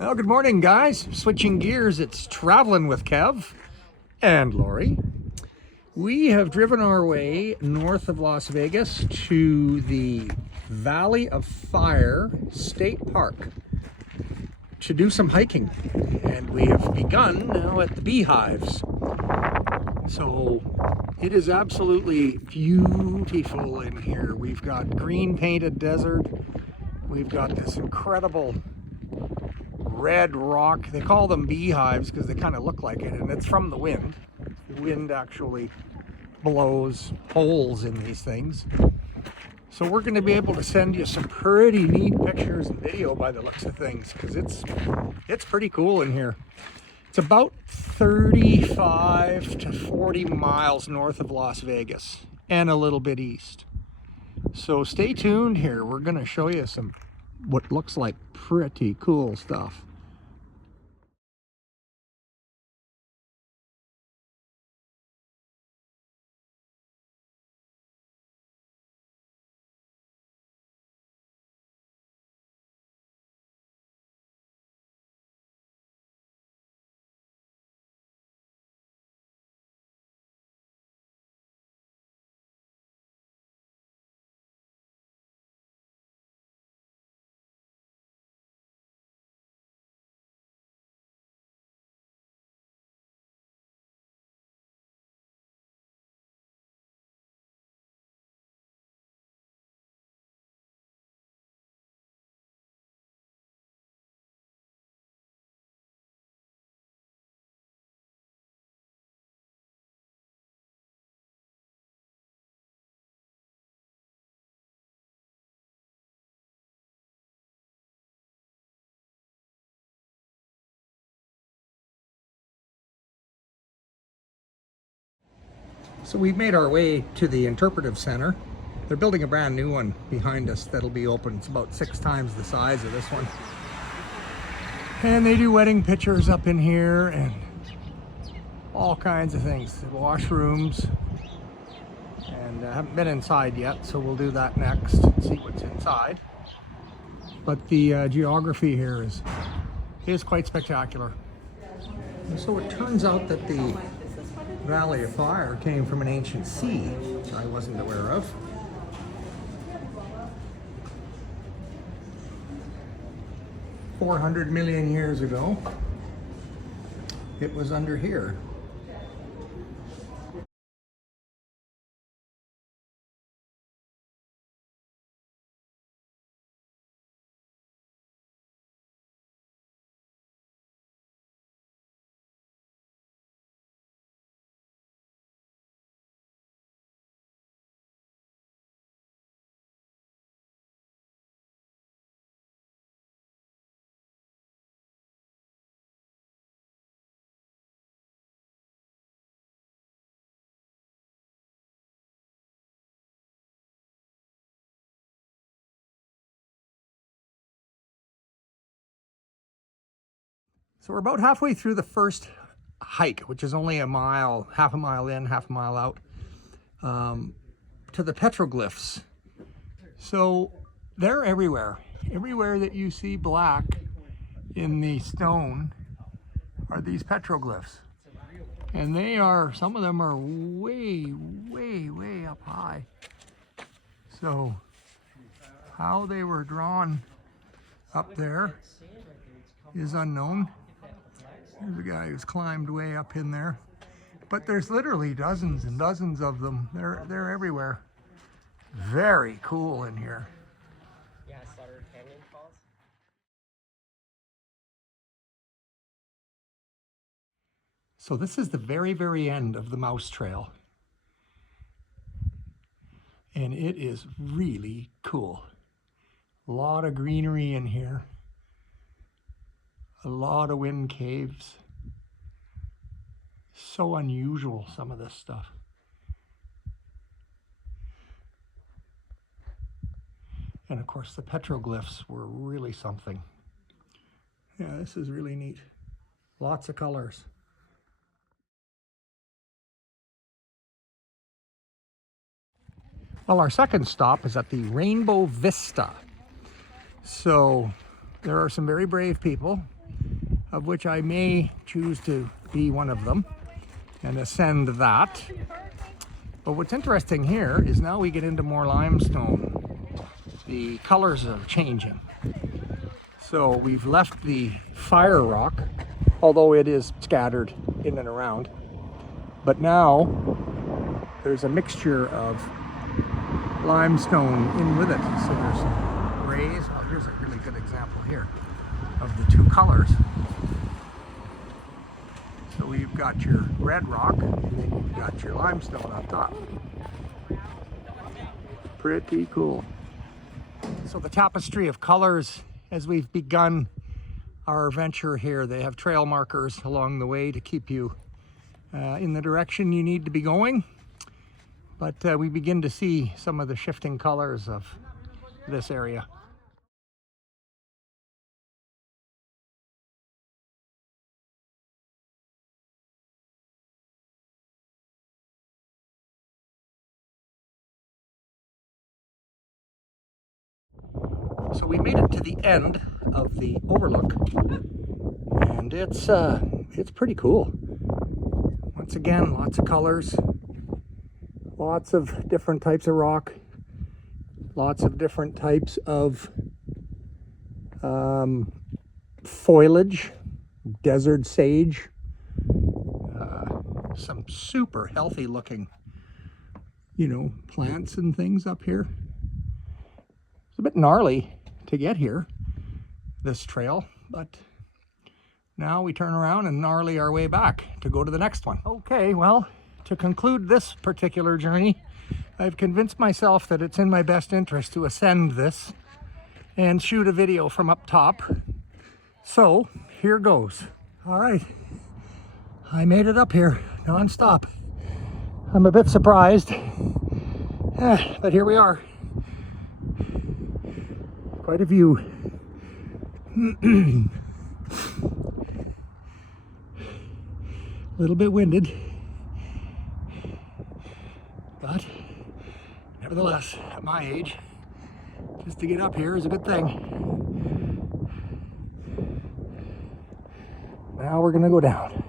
Well, good morning, guys. Switching gears, it's Traveling with Kev and Laurie. We have driven our way north of Las Vegas to the Valley of Fire State Park to do some hiking. And we have begun now at the beehives. So it is absolutely beautiful in here. We've got green painted desert. We've got this incredible red rock. They call them beehives because they kind of look like it, and it's from the wind. The wind actually blows holes in these things. So we're going to be able to send you some pretty neat pictures and video by the looks of things, because it's pretty cool in here. It's about 35 to 40 miles north of Las Vegas and a little bit east. So stay tuned here. We're going to show you some what looks like pretty cool stuff. So we've made our way to the interpretive center. They're building a brand new one behind us that'll be open. It's about 6 times the size of this one. And they do wedding pictures up in here and all kinds of things. Washrooms. And I haven't been inside yet, so we'll do that next and see what's inside. But the geography here is quite spectacular. And so it turns out that the Valley of Fire came from an ancient sea, which I wasn't aware of. "400 million years ago, it was under here." So we're about halfway through the first hike, which is only a mile, half a mile in, half a mile out, to the petroglyphs. So they're everywhere. Everywhere that you see black in the stone are these petroglyphs. And they are, some of them are way, way, way up high. So how they were drawn up there is unknown. There's a guy who's climbed way up in there. But there's literally dozens and dozens of them. They're everywhere. Very cool in here. So this is the very, very end of the mouse trail. And it is really cool. A lot of greenery in here. A lot of wind caves. So unusual, some of this stuff. And of course the petroglyphs were really something. Yeah, this is really neat. Lots of colors. Well, our second stop is at the Rainbow Vista. So there are some very brave people of which I may choose to be one of them and ascend that. But what's interesting here is now we get into more limestone. The colors are changing. So we've left the fire rock, although it is scattered in and around. But now there's a mixture of limestone in with it. So there's grays. Oh, here's a really good example here of the two colors. So we've got your red rock, and then you've got your limestone on top. Pretty cool. So the tapestry of colors, as we've begun our venture here, they have trail markers along the way to keep you in the direction you need to be going. But we begin to see some of the shifting colors of this area. So we made it to the end of the overlook, and it's pretty cool. Once again, lots of colors, lots of different types of rock, lots of different types of foliage, desert sage, some super healthy looking, plants and things up here. It's a bit gnarly to get here, this trail, but now we turn around and gnarly our way back to go to the next one. Okay, well, to conclude this particular journey, I've convinced myself that it's in my best interest to ascend this and shoot a video from up top. So here goes. All right, I made it up here non-stop. I'm a bit surprised, but here we are. Quite a view. A little bit winded, but nevertheless, at my age, just to get up here is a good thing. Now we're gonna go down.